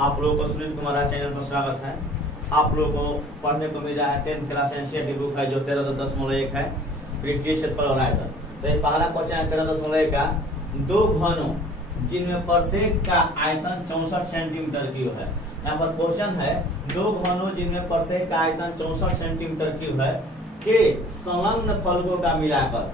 आप लोगों को सुनील कुमार चैनल पर स्वागत है। आप लोगों को पढ़ने को मिल रहा है 10th क्लास एनसीईआरटी बुक है जो 13.1 है पृष्ठीय क्षेत्रफल और आयतन। तो ये पहला क्वेश्चन है 13.1 का, दो घनों जिनमें प्रत्येक का आयतन 64 सेंटीमीटर क्यूब है। यहाँ पर क्वेश्चन है दो घनों जिनमें प्रत्येक का आयतन 64 सेंटीमीटर क्यूब है के संलग्न फलकों का मिलाकर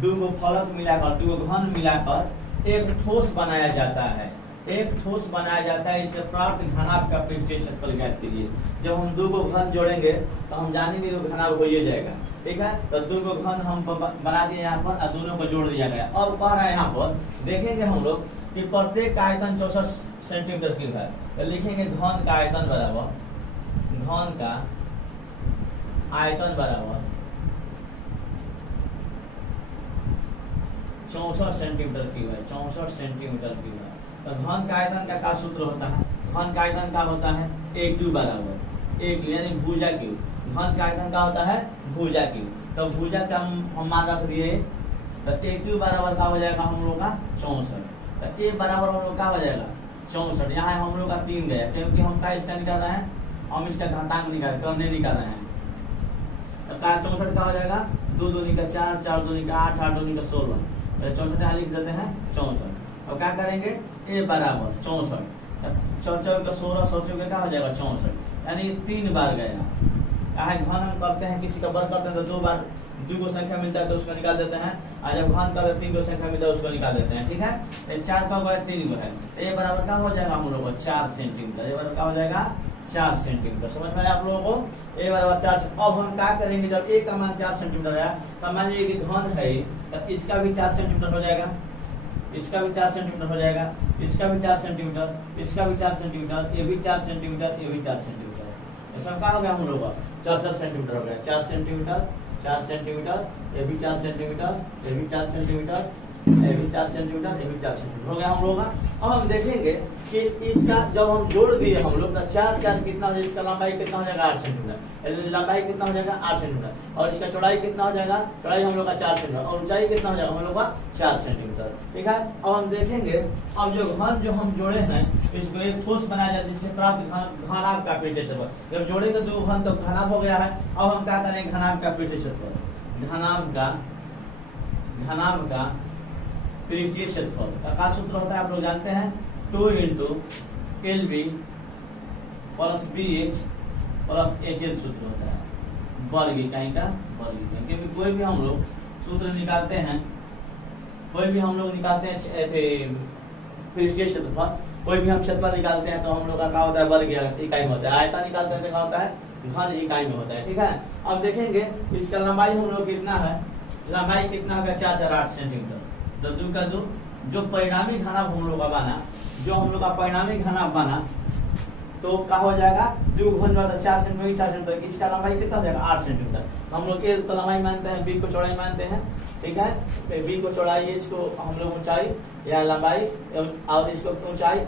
दो फलक मिलाकर दो घन मिलाकर एक ठोस बनाया जाता है। एक ठोस बनाया जाता है, इससे प्राप्त घनाभ का पृष्ठीय क्षेत्रफल ज्ञात कीजिए। जब हम दो घन जोड़ेंगे तो हम जानेंगे तो घनाभ हो ही जाएगा। ठीक है, तो दो घन हम बना दिए यहाँ पर और दोनों को जोड़ दिया गया। और कह रहा है यहाँ पर देखेंगे हम लोग कि प्रत्येक का आयतन 64 सेंटीमीटर क्यूब है, तो लिखेंगे घन का आयतन बराबर 64 सेंटीमीटर क्यूब है। 64 सेंटीमीटर क्यूब है। तो घन का आयतन का क्या सूत्र होता है? घन का आयतन का होता है ए क्यू बराबर ए क्यू यानी भुजा क्यू। घन का आयतन का होता है भुजा क्यू। तो भुजा का हम मान रख दिए, तो ए क्यू बराबर का हो जाएगा हम लोग का 64। तो ए बराबर हम लोग का हो जाएगा 64। यहाँ हम लोग का 3 गया क्योंकि हम का इसका निकाल रहे हैं, हम इसका घातांक निकाल रहे हैं। तो 64 का हो जाएगा 2 दूनी का 4, 4 दूनी का 8, 8 दूनी का 16। 64 यहाँ लिख देते हैं 64। अब क्या करेंगे ए बराबर 64, 64 का 16, 16 का क्या हो जाएगा 64, यानी 3 बार गया। घन हम करते हैं, किसी का वर्ग करते हैं तो 2 बार 2 को संख्या मिलता है तो उसको निकाल देते हैं, और जब घन करते 3 को संख्या मिलता है उसको निकाल देते हैं। ठीक है, 4 का है 3 को है, ए बराबर का हो जाएगा हम लोग को 4 सेंटीमीटर। ए बराबर का हो जाएगा 4 सेंटीमीटर। समझ में आप लोगों को ए बराबर 4। अब हम क्या करेंगे, जब ए का मान 4 सेंटीमीटर है तो मान लीजिए कि घन है तो इसका भी 4 सेंटीमीटर हो जाएगा, इसका भी 4 सेंटीमीटर हो जाएगा, इसका भी 4 सेंटीमीटर, इसका भी 4 सेंटीमीटर, ये भी 4 सेंटीमीटर, ये भी 4 सेंटीमीटर। ऐसा क्या हो गया हम लोग का 4 सेंटीमीटर हो गया। 4 सेंटीमीटर, 4 सेंटीमीटर, ये भी 4 सेंटीमीटर, ये भी 4 सेंटीमीटर, ये भी 4 सेंटीमीटर, ये भी 4 सेंटीमीटर हो गया हम लोग का। अब हम देखेंगे कि इसका जब हम जोड़ दिए हम लोग 4 4 कितना हो जाएगा, इसका लंबाई कितना हो जाएगा 8 सेंटीमीटर, लंबाई कितना हो जाएगा 8 सेंटीमीटर, और इसका चौड़ाई कितना हो जाएगा, चौड़ाई हम लोग का 4 सेंटीमीटर, और ऊंचाई कितना हो जाएगा हम लोग का 4 सेंटीमीटर। ठीक है, अब हम देखेंगे अब जो घन जो हम जोड़े हैं इसको एक ठोस बनाया जाए जिससे प्राप्त घनाभ का पृष्ठीय क्षेत्रफल। जब जोड़ेंगे दो घन तो घनाभ हो गया है। अब हम क्या करेंगे, घनाभ का पृष्ठीय क्षेत्रफल, घनाभ का पृष्ठीय क्षेत्रफल का क्या सूत्र होता है आप लोग जानते हैं, 2 × LB + BH + HL सूत्र होता है, वर्ग इकाई का वर्ग इकाई। क्योंकि कोई भी हम लोग सूत्र निकालते हैं, कोई भी हम लोग निकालते हैं पृष्ठीय क्षेत्रफल, कोई भी हम क्षेत्रफल निकालते हैं तो हम लोग का क्या होता है, वर्ग इकाई में होता है। आयतन निकालते हैं तो क्या होता है, घन इकाई में होता है। ठीक है, अब देखेंगे इसका लंबाई हम लोग कितना है, लंबाई कितना होगा 4 4 8 सेंटीमीटर। तो 2 का 2 जो परिणामी घनाभ हम लोग का बना, जो हम लोग का परिणामी घनाभ बना तो क्या हो जाएगा, 2 घन वाला 4 सेंटीमीटर 4 सेंटीमीटर, इसका लंबाई कितना हो जाएगा 8 सेंटीमीटर। हम लोग ए को लंबाई मानते हैं, बी को चौड़ाई मानते हैं। ठीक है, बी को चौड़ाई, एच को हम लोग ऊंचाई या लंबाई, और इसको ऊंचाई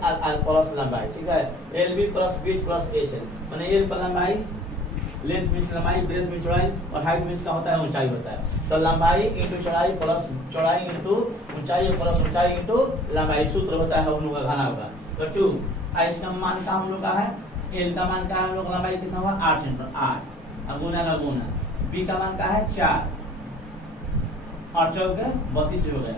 प्लस लंबाई। ठीक है, LB + BH + HL माने एल पर लंबाई, लेंथ मीन्स लंबाई, ब्रेथ मीन्स चौड़ाई, और हाइट मीन्स का होता है ऊंचाई होता है। तो लंबाई इंटू चौड़ाई प्लस चौड़ाई इंटू ऊंचाई प्लस ऊंचाई इंटू लंबाई सूत्र होता है हम लोग का घनाभ का। तो 2 इसका मान का हम लोग का है, एल का मान का हम लोग लंबाई कितना हुआ 8 सेंटीमीटर, 8 गुना का गुना, बी का मान का है 4 और 4 के 32 हो गया।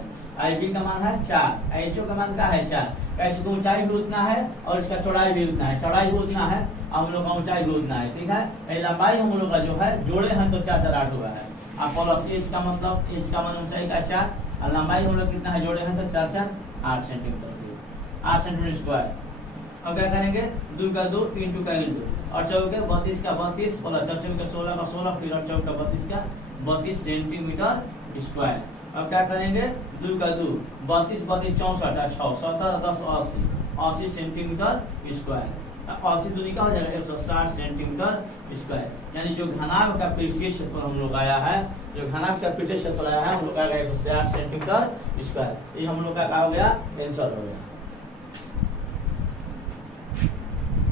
IB का मान है 4, HO का मान का है 4। कैसे तो ऊंचाई भी उतना है और इसका चौड़ाई भी उतना है, चौड़ाई भी उतना है हम लोग का ऊंचाई भी उतना है। ठीक है, लंबाई हम लोग का जो है जोड़े हैं तो 4 4 8 हुआ है, और प्लस एच का मतलब एच का मान ऊंचाई का 4 और लंबाई हम लोग कितना है जोड़े हैं तो 4 4 8 सेंटीमीटर, 8 सेंटीमीटर स्क्वायर। अब क्या करेंगे, 2 का 2 इंटू का इंटू, और 4 के 32 का 32 प्लस 4 का 16 का 16, फिर 4 का 32 का 32 सेंटीमीटर स्क्वायर। अब क्या करेंगे, 2 का 2 32 32 64 6 17 10 80 80 सेंटीमीटर स्क्वायर। 80 दूनी का हो जाएगा 160 सेंटीमीटर स्क्वायर। यानी जो घनाभ का पृष्ठीय क्षेत्रफल हम लोग आया है, जो घनाभ का पृष्ठीय क्षेत्रफल आया है हम लोग का 160 सेंटीमीटर स्क्वायर। ये हम लोग का क्या हो गया, आंसर हो गया।